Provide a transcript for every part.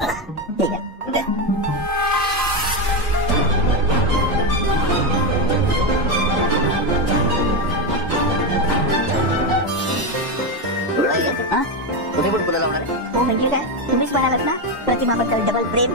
ठीक आहे. तुम्ही पण फुलं लावणार? हो म्हणजे काय, तुम्हीच म्हणालात ना प्रतिमाबद्दल डबल प्रेम.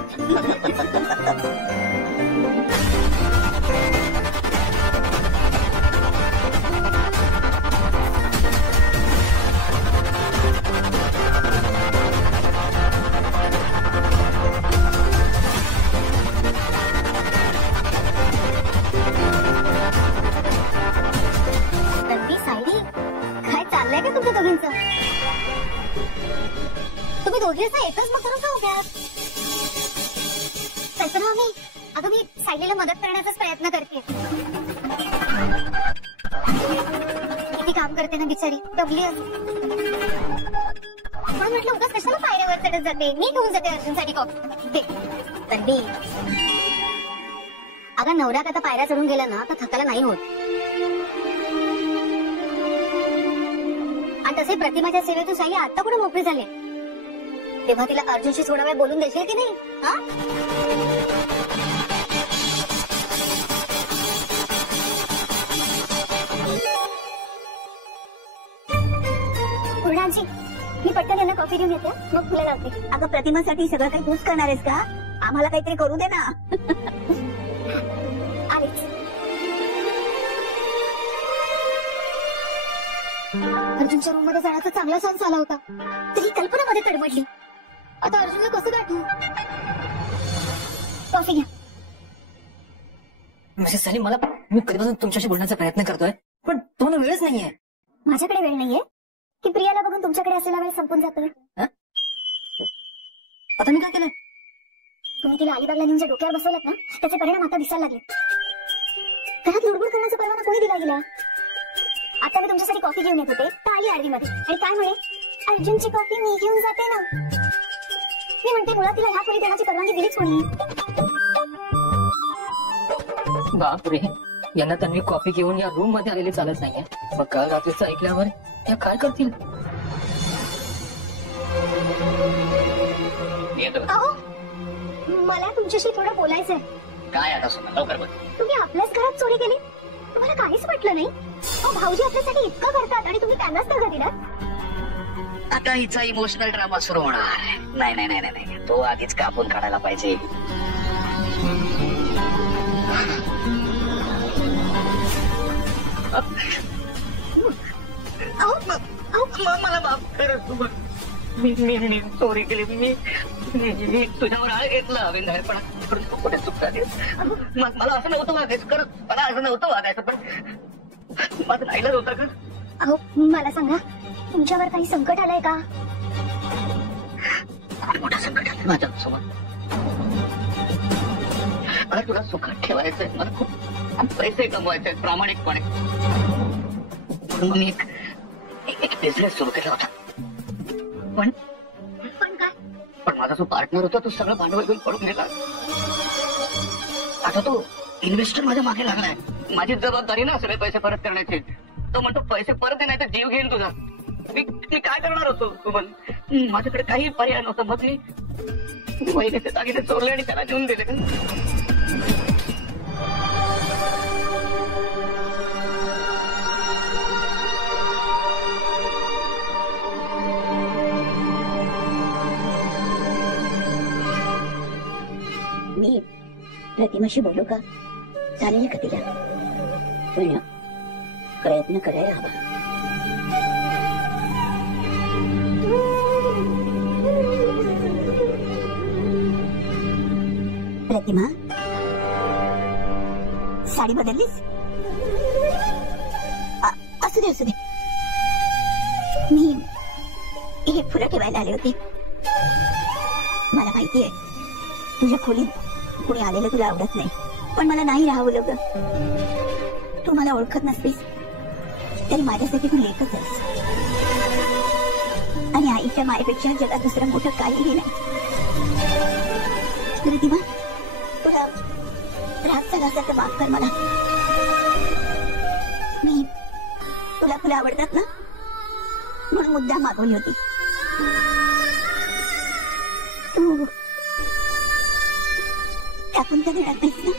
तुम्ही दोघी असं एकच मग करून जाऊ द्या. तसं ना मी सायलीला मदत करण्याचाच प्रयत्न करते. किती काम करते ना बिचारी, दबली म्हणून म्हटलं उगाच कशाला पायऱ्यावर चढत जाते, मी घेऊन जाते अर्जुनसाठी कॉफी दे. तर दे. अगं नवऱ्यात आता पायऱ्या चढून गेला ना तर थकायला नाही होत. आणि तसे प्रतिमाच्या सेवेतून सायली आता कुठे मोकळी झाले, तेव्हा तिला अर्जुनशी थोडा वेळ बोलून देशील की नाही? पूर्णाजी, मी पटकन यांना कॉफी देऊन येते, मग फुलं लावते. अगं प्रतिमासाठी सगळं काही तूच करणार आहेस का? आम्हाला काहीतरी करू दे ना. आलेच. अर्जुनच्या रूम मध्ये जाण्याचा चांगला चान्स आला होता, तरी कल्पनामध्ये तडमडली. आता अर्जुनला कसं गाठू? कॉफी घ्या. मिसेस सायली, मी कधीपासून तुमच्याशी बोलण्याचा प्रयत्न करतोय, पण तुम्हाला वेळच नाहीये. माझ्याकडे वेळ नाहीये की प्रियाला बघून तुमच्याकडे असलेला वेळ संपून जातोय? आता मी काय केलं? तुम्ही तिला अलिबागला नेऊन जे डोक्यावर बसवलात ना, त्याचे परिणाम आता दिसायला लागले. घरात लुडबुड करण्याचा परवाना कोणी दिला गेला? आता मी तुमच्यासाठी कॉफी घेऊन येत होते, तर आली आडवीमध्ये आणि काय म्हणे, अर्जुनची कॉफी मी घेऊन जाते ना. मी म्हणते मुळात तिला ह्या खोली देण्याची परवानगी दिलीच कोणी? बापरे, यांना तर मी कॉफी घेऊन या रूम मध्ये आलेली चालत नाहीये. मग काल रात्रीचं ऐकल्यावर त्या काय करतील? अहो, मला तुमच्याशी थोडं बोलायचंय. काय आता सोना, लवकर बोल. तुम्ही आपल्याच घरात चोरी केली, तुम्हाला काहीच वाटलं नाही? भाऊजी आपल्यासाठी इतकं करतात आणि तुम्ही त्यांनाच दगा दिलात. आता हिचा इमोशनल ड्रामा सुरू होणार. नाही नाही नाही नाही, तो आधीच कापून काढायला पाहिजे. मला माफ कर, मी चोरी केली. मी तुझ्यावर आळ घेतला अविंदाळपणा, पण तू कुठे चूक झाली. मला असं नव्हतं वागायचं, खरंच मला असं नव्हतं वागायचं, पण माझं नाईलाज होता का? अहो मला सांगा, तुमच्यावर काही संकट आलंय का? खूप मोठं संकट आलं माझ्यासोबत. मला तुला सुखात ठेवायचंय, मला खूप पैसे कमवायचे प्रामाणिकपणे. म्हणून मी एक बिझनेस सुरू केला होता. पण काय? पण माझा जो पार्टनर होता तो सगळं भांडवल घेऊन पडून गेला. आता तो इन्व्हेस्टर माझ्या मागे लागलाय. माझी जबाबदारी ना सगळे पैसे परत करण्याची. तो म्हणतो पैसे परत दे नाही तर जीव घेईन तुझा. मी काय करणार होतो सुमन? माझ्याकडे काही पर्याय नव्हता. मग मी वहिनीचे दागिने चोरले आणि त्याला देऊन दिले. मी प्रतिमाशी बोलू का? चालेल का तिला? पण प्रयत्न करायला हवा. प्रतिमा, साडी बदललीस? असू दे असू दे. मी हे फुलं ठेवायला आले होते. मला माहितीये तुझ्या खोलीत कुणी आलेलं तुला आवडत नाही, पण मला नाही राहावं ग. तू मला ओळखत नसलीस तरी माझ्यासाठी तू लेखच आहेस. आणि आईच्या मायेपेक्षा जगात दुसरं मोठं काहीही नाही. प्रतिमा, तुला राग झाला असेल तर माफ कर मला. मी तुला फुलं आवडतात ना म्हणून मुद्दाम मागवली होती. तू टाकून तर देणार नाहीस ना?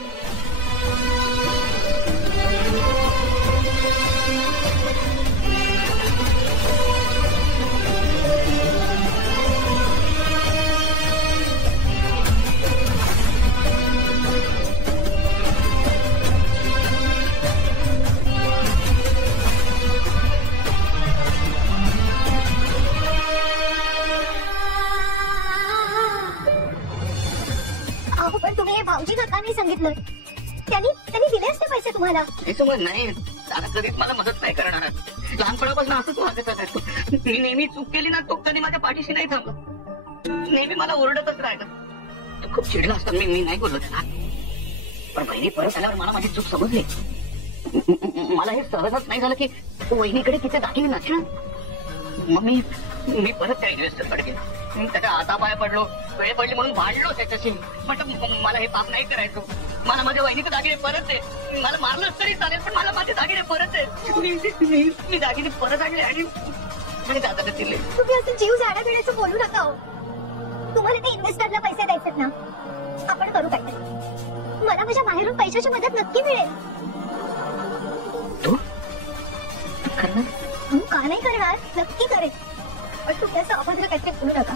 अहो पण तुम्ही हे भाऊजींना का नाही सांगितलं? त्यांनी दिले असते पैसे तुम्हाला. हे समज नाही, दादा कधीच मला मदत नाही करणार. लहानपणापासून असंच वागत आहे. मी नेहमी चूक केली ना, तो कधी माझ्या पाठीशी नाही थांबत. नेहमी मला ओरडतच राहिलं. तो खूप चिडला असता, मी नाही बोललो त्याला. पण बहिणी परत आल्यावर मला माझी चूक समजली. मला हे सहजच नाही झालं की वहिनीकडे तिचे दाखिले नसणार. मग मी परत त्या इन्व्हेस्टरकडे गेलो. त्याच्या हातापाया पडलो, वेळ पडली म्हणून भांडलो त्याच्याशी. म्हटलं मला हे पाप नाही करायचं, मला माझ्या वहिनीचे दागिने परत दे. मला मारलंच तरी चालेल, पण मला माझे दागिने परत दे. मी दागिने परत आणले आणि दादाला दिले. तुम्ही असं जीव जाण्या देण्याचं बोलू नका हो. तुम्हाला ते इन्व्हेस्टरला पैसे द्यायचेत ना, आपण करू काहीतरी. मला माझ्या बाहेरून पैशाची मदत नक्की मिळेल. तू करणार? का नाही करणार, नक्की करेल. पण तुम्ही असं अभद्र काहीतरी बोलू नका.